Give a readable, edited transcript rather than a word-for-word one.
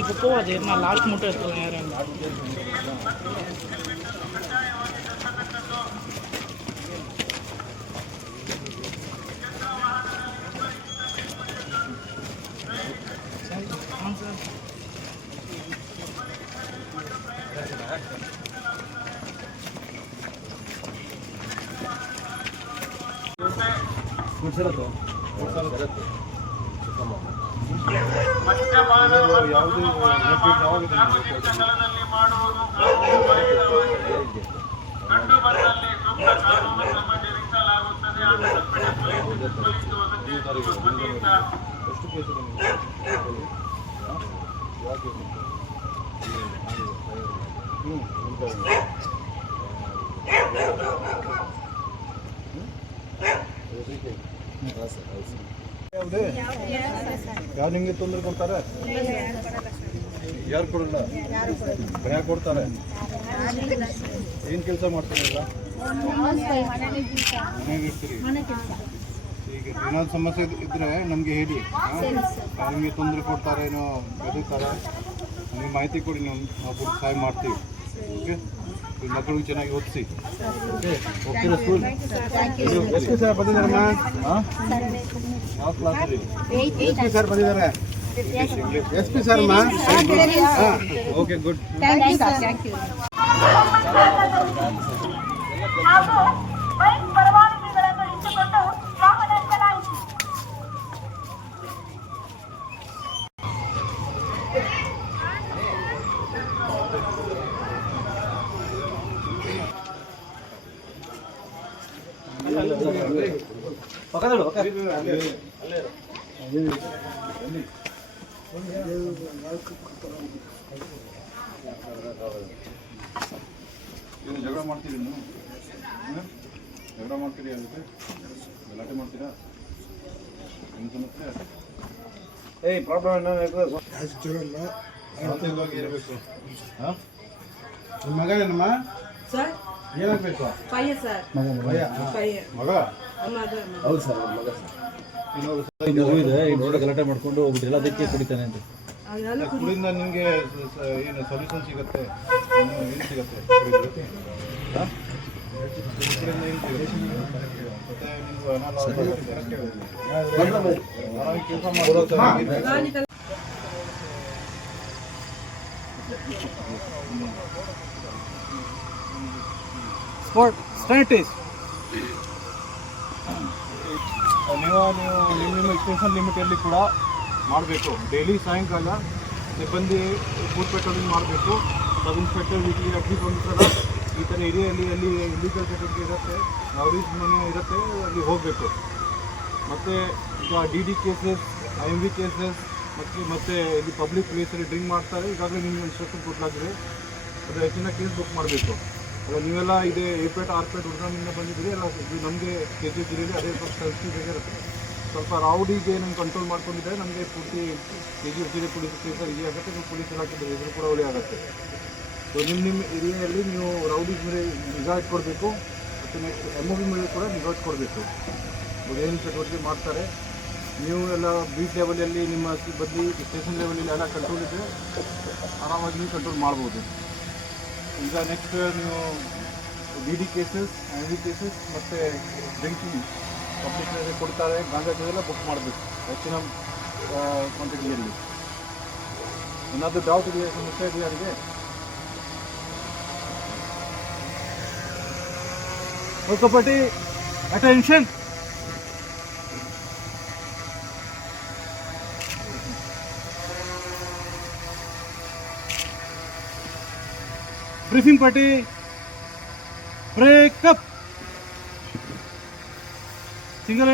இப்போ போகாது, நான் லாஸ்ட் மட்டும் எடுத்துருவேன் யாரும். ಕಂಡು ಬಂದಲ್ಲಿ ಸೂಕ್ತ ಕಾನೂನು ಕ್ರಮ ಜರುಗಿಸಲಾಗುತ್ತದೆ. ಯಾರು ನಿಮಗೆ ತೊಂದರೆ ಕೊಡ್ತಾರೆ? ಯಾರು ಕೊಡಲ್ಲ, ಭಯ ಕೊಡ್ತಾರೆ. ಏನು ಕೆಲಸ ಮಾಡ್ತಾರಲ್ಲ ಈಗ ಏನಾದ್ರು ಸಮಸ್ಯೆ ಇದ್ರೆ ನಮಗೆ ಹೇಳಿ. ನಿಮಗೆ ತೊಂದರೆ ಕೊಡ್ತಾರೇನೋ, ಬೆದೀತಾರೆ, ನಿಮಗೆ ಮಾಹಿತಿ ಕೊಡಿ, ನಾವು ಸಹಾಯ ಮಾಡ್ತೀವಿ. ಓಕೆ, ಈ ಮಕ್ಕಳಿಗೆ ಚೆನ್ನಾಗಿ ಓದಿಸಿ. ಹೋಗ್ತೀರಾ ಸ್ಕೂಲ್? ಎಷ್ಟು ಸರ್ ಬಂದಿದ್ದಾರಮ್ಮ? ಯಾವ ಕ್ಲಾಸಲ್ಲಿ? ಎಷ್ಟು ಸರ್ ಬಂದಿದ್ದಾರೆ? SP sir ma. Okay, good. Thank you sir. Thank you. ಜಗಳ ಮಾಡ್ತೀರಿ ನೀವು? ಜಗಳ ಮಾಡ್ತೀರಿ, ಅದಕ್ಕೆ ಗಲಾಟೆ ಮಾಡ್ತೀರಾ? ನಿಮ್ಮ ಸಮಸ್ಯೆ ಪ್ರಾಬ್ಲಮ್ ಇರಬೇಕು. ನಿಮ್ಮ ಮಗ ಏನಮ್ಮ? ಏನಾಗಬೇಕು? ಮಗ? ಹೌದು ಸರ್, ಮಗ ಸರ್. ಗಲಾಟೆ ಮಾಡ್ಕೊಂಡು ಹೋಗ್ಬಿಟ್ಟಿಲ್ಲ, ಅದಕ್ಕೆ ಕುಡಿತಾನೆ ಅಂತ. ಕುಡಿಯಿಂದ ನಿಮಗೆ ಏನು ಸೊಲ್ಯೂಷನ್ ಸಿಗುತ್ತೆ? ಏನು ಸಿಗುತ್ತೆ? ಕೆಲಸ ಮಾಡೋದು. ನೀವು ನಿಮ್ಮ ಎಕ್ಸ್ಟೆನ್ಷನ್ ಲಿಮಿಟಲ್ಲಿ ಕೂಡ ಮಾಡಬೇಕು. ಡೈಲಿ ಸಾಯಂಕಾಲ ಸಿಬ್ಬಂದಿ ಫುಡ್ ಪೆಟ್ರೋಲಿಂಗ್ ಮಾಡಬೇಕು. ಸಬ್ ಇನ್ಸ್ಪೆಕ್ಟರ್ ವೀಕ್ಲಿ ಅಟ್ಲೀಸ್ಟ್ ಒಂದು ಸಲ ಈ ಥರ ಏರಿಯಲ್ಲಿ ಅಲ್ಲಿ ಇಲ್ಲಿಗಲ್ ಚಟುವಟಿಕೆ ಇರುತ್ತೆ, ರೌಡೀಸ್ ಮನೆ ಇರುತ್ತೆ, ಅಲ್ಲಿ ಹೋಗಬೇಕು. ಮತ್ತು ಈಗ DD ಕೇಸಸ್, IMV ಕೇಸಸ್ ಮತ್ತು ಇಲ್ಲಿ ಪಬ್ಲಿಕ್ ಪ್ಲೇಸಲ್ಲಿ ಡ್ರಿಂಕ್ ಮಾಡ್ತಾರೆ. ಈಗಾಗಲೇ ನಿಮಗೆ ಇನ್ಸ್ಟ್ರಕ್ಷನ್ ಕೊಡಲಾಗಿದೆ, ಅದು ಹೆಚ್ಚಿನ ಕೇಸ್ ಬುಕ್ ಮಾಡಬೇಕು. ಅಲ್ಲ ನೀವೆಲ್ಲ ಇದೆ ಏಪೇಟ್ ಆರ್ಪೇಟ್ ಹುಡುಗನಿಂದ ಬಂದಿದ್ದೀರಿ ಎಲ್ಲ, ಇದು ನಮಗೆ KG ಜಿಲ್ಲೆಯಲ್ಲಿ ಅದೇ ಸ್ವಲ್ಪ ಸೆನ್ಸಿಟಿವ್ ಇರುತ್ತೆ. ಸ್ವಲ್ಪ ರೌಡಿಗೆ ನಮ್ಗೆ ಕಂಟ್ರೋಲ್ ಮಾಡ್ಕೊಂಡಿದ್ದರೆ ನಮಗೆ ಪೂರ್ತಿ KG ಜಿಲ್ಲೆ ಪೊಲೀಸ್ ಕೇಸಲ್ಲಿ ಈಸಿ ಆಗುತ್ತೆ. ನೀವು ಪೊಲೀಸ್ ಇಲಾಖೆ ಹೆಸರು ಕೂಡ ಒಳ್ಳೆ ಆಗುತ್ತೆ. ಸೊ ನಿಮ್ಮ ಏರಿಯಾದಲ್ಲಿ ನೀವು ರೌಡೀಸ್ ಮೇಲೆ ನಿಗಾ ಇಟ್ಕೊಡ್ಬೇಕು. ಮತ್ತು ನೆಕ್ಸ್ಟ್ MOB ಮೇಲೆ ಕೂಡ ನಿಗಾ ಇಟ್ಕೊಡ್ಬೇಕು. ಏನು ಚಟುವಟಿಕೆ ಮಾಡ್ತಾರೆ ನೀವು ಎಲ್ಲ ಬೀಟ್ ಲೆವೆಲಲ್ಲಿ ನಿಮ್ಮ ಸಿಬ್ಬಂದಿ ಸ್ಟೇಷನ್ ಲೆವೆಲಲ್ಲಿ ಎಲ್ಲ ಕಂಟ್ರೋಲ್ ಇದ್ದರೆ ಆರಾಮಾಗಿ ನೀವು ಕಂಟ್ರೋಲ್ ಮಾಡ್ಬೋದು. ಈಗ ನೆಕ್ಸ್ಟ್ ನೀವು DD ಕೇಸಸ್, IMV ಕೇಸಸ್ ಮತ್ತು ಡ್ರಿಂಕಿಂಗ್ ಪಬ್ಲಿಕ್ ಕೊಡ್ತಾರೆ, ಗಾಂಜಾಗೆಲ್ಲ ಬುಕ್ ಮಾಡಬೇಕು ಹೆಚ್ಚಿನ ಕ್ವಾಂಟಿಟಿಯಲ್ಲಿ. ಏನಾದರೂ ಡೌಟ್ ಇದೆಯಾ, ಸಮಸ್ಯೆ ಇದೆಯಾ ಅವರಿಗೆ? ಒಕ್ಕಪಟ್ಟಿ attention. Briefing party breakup. Single